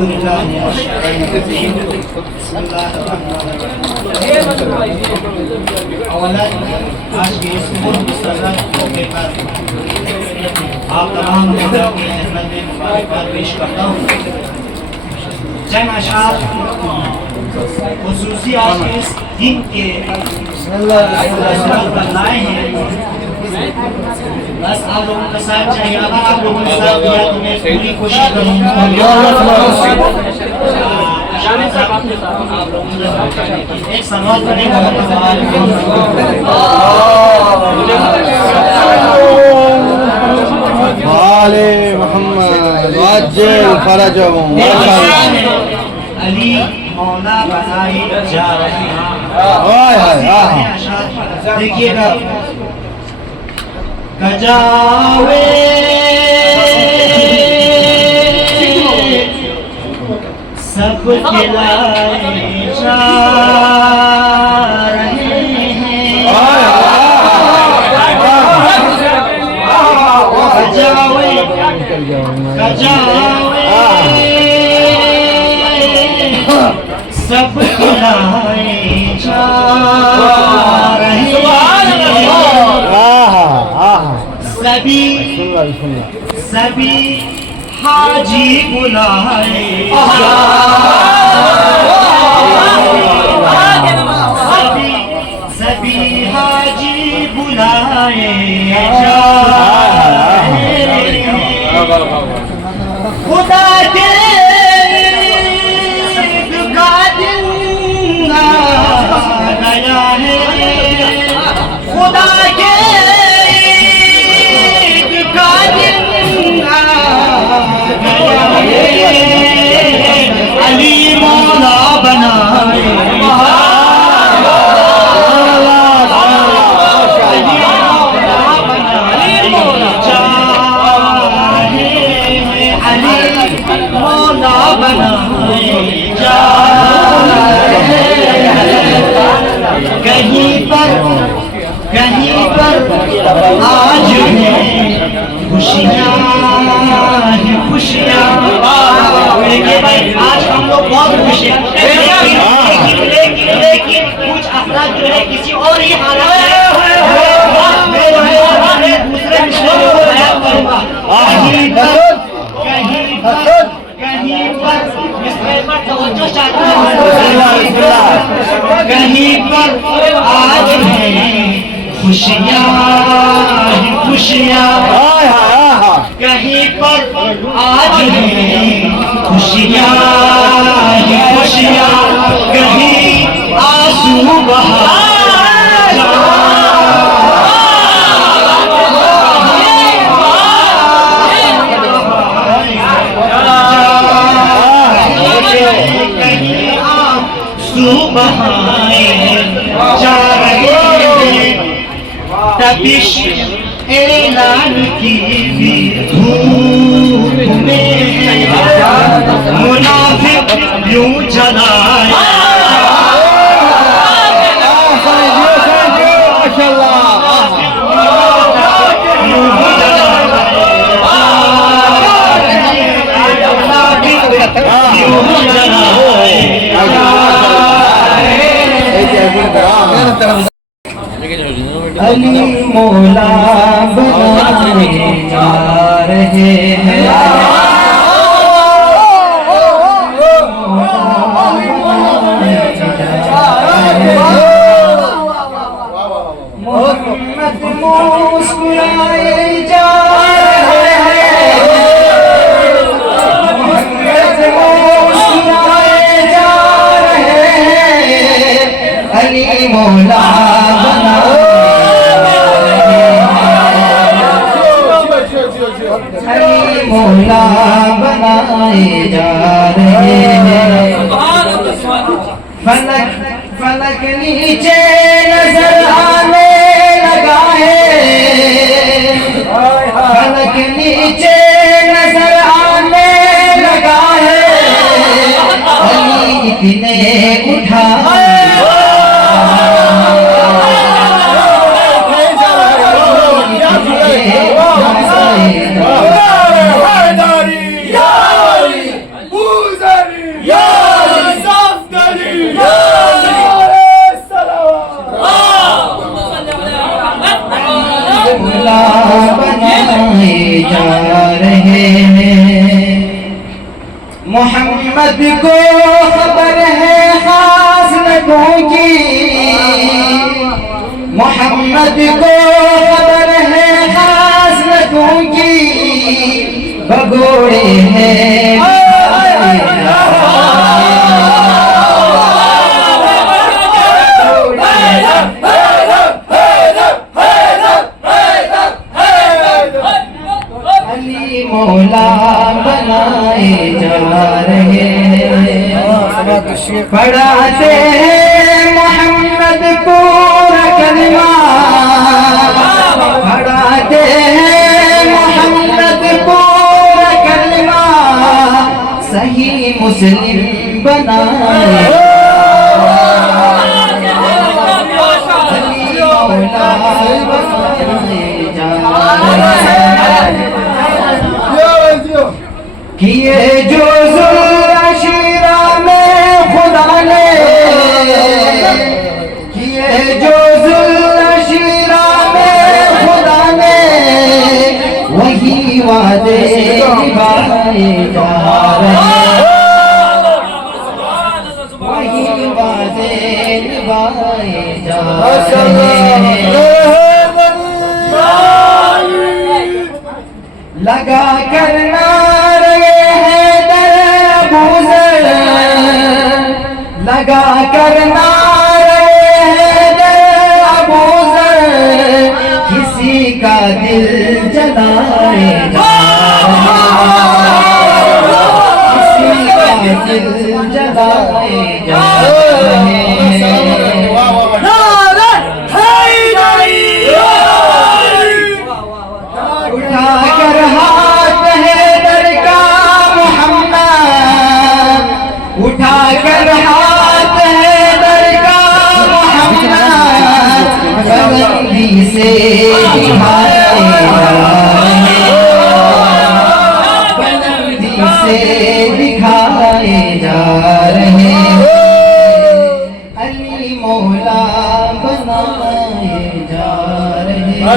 बिल्लाहि मिनश शैतानिर रजीम बिस्मिल्लाहिर रहमानिर रहीम। अवलन आज के इस मुस्तक़िल मौके पर आप तमाम लोगों की खिदमत में मुबारकबाद पेश करता हूँ। चंद अशआर खुसूसी आज के इस दिन के बनाए हैं। बस आप लोगों का साथ चाहिए। अगर आप लोगों ने साथ दिया तो मैं पूरी कोशिश करूँगा आप लोगों ने एक सवाल करेगा। वाले मोहम्मद वाजिल फरजहु अली मौला बनाए जा रहे हैं। देखिएगा, गजावे सब खिलाए जा रहे हैं। गजावे गजावे सब खिलाए जा रहे हैं। सभी हाजी बुलाए सभी हाजी बुलाए जा रहे हैं। खुदा के दुआ दिन आ गया है। खुदा के अली मौला बनाए मौला बनाए जा कहीं पर आज है खुशियाँ खुशियाँ। देखिए भाई, आज हम लोग बहुत खुश हैं, लेकिन कुछ अफराद जो है किसी और ही हालत में दूसरे विषय में बयान करूँगा। कहीं पर तवज्जो चाहता हूँ। कहीं पर आज है खुशियाँ खुशियाँ। कहीं पर आज है खुशियाँ खुशियाँ। कहीं आंसू बहा बहाए जा रहे हैं। तपिश ऐलान की भी धूप में है। मुनाफिक यूं जलाए अली मौला बनाए जा रहे हैं। मोहम्मद मुस्कुराए जा रहे हैं। मोहम्मद मुस्कुराए जा रहे हैं। अली मौला मौला बनाए जा रहे हैं। फलक नीचे नजर आने लगा है। फलक नीचे नजर आने लगा है। अली इतने उठा Who's that? जा रहे हैं। मोहम्मद को खबर है खास लोगों की, मोहम्मद को खबर है खास लोगों की, भगोड़े हैं अली मौला बनाए जा रहे हैं। पढ़ाते हैं मोहम्मद पूरा कलमा, पढ़ाते हैं मोहम्मद पूरा कलमा, सही मुस्लिम बनाए अली मौला बनाए जा रहे हैं। किए जो जुल्अशीरा में खुदा ने, किए जो जुल्अशीरा में खुदा ने, वही वादे निभाए जा रहे हैं, वही वादे निभाए जा रहे हैं। लगा कर नारे हैदर अबूज़र, लगा कर नारे हैदर अबूज़र, किसी का दिल जलाए जा रहे हैं, किसी का दिल जलाए जा रहे हैं। उठाकर हाथ हैदर का मोहम्मद, उठाकर हाथ हैदर का मोहम्मद, बुलंदी से दिखाए जा रहे हैं, बुलंदी से दिखाए जा रहे हैं। अली मौला बनाए जा रहे हैं।